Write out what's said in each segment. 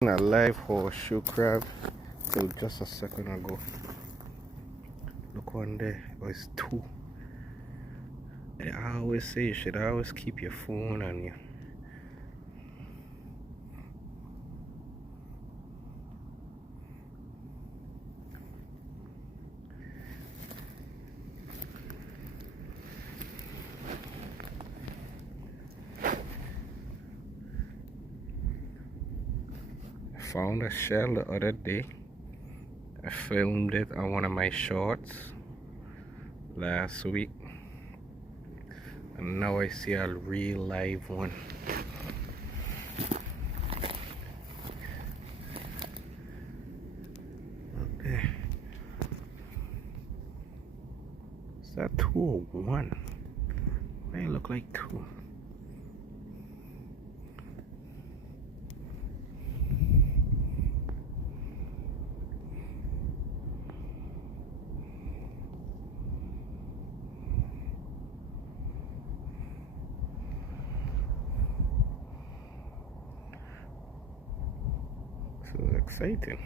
A live horseshoe crab till just a second ago. Look one there. Oh, it's two. I always say you should always keep your phone on you. I found a shell the other day. I filmed it on one of my shorts last week. And now I see a real live one. Look there. Is that 2 or 1? They look like 2. So exciting.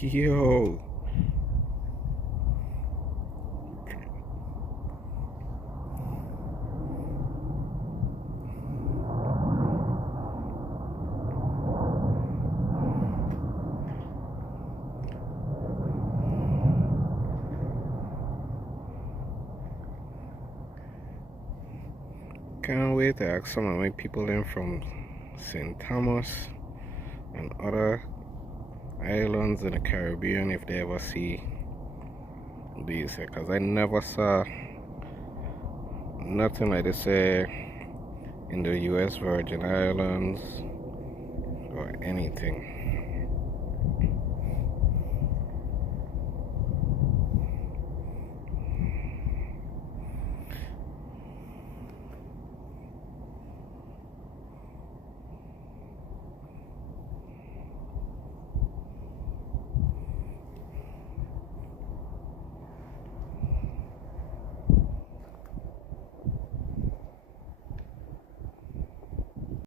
Yo. Can't wait to ask some of my people in from St. Thomas and other islands in the Caribbean if they ever see these, because I never saw nothing like this in the US Virgin Islands or anything.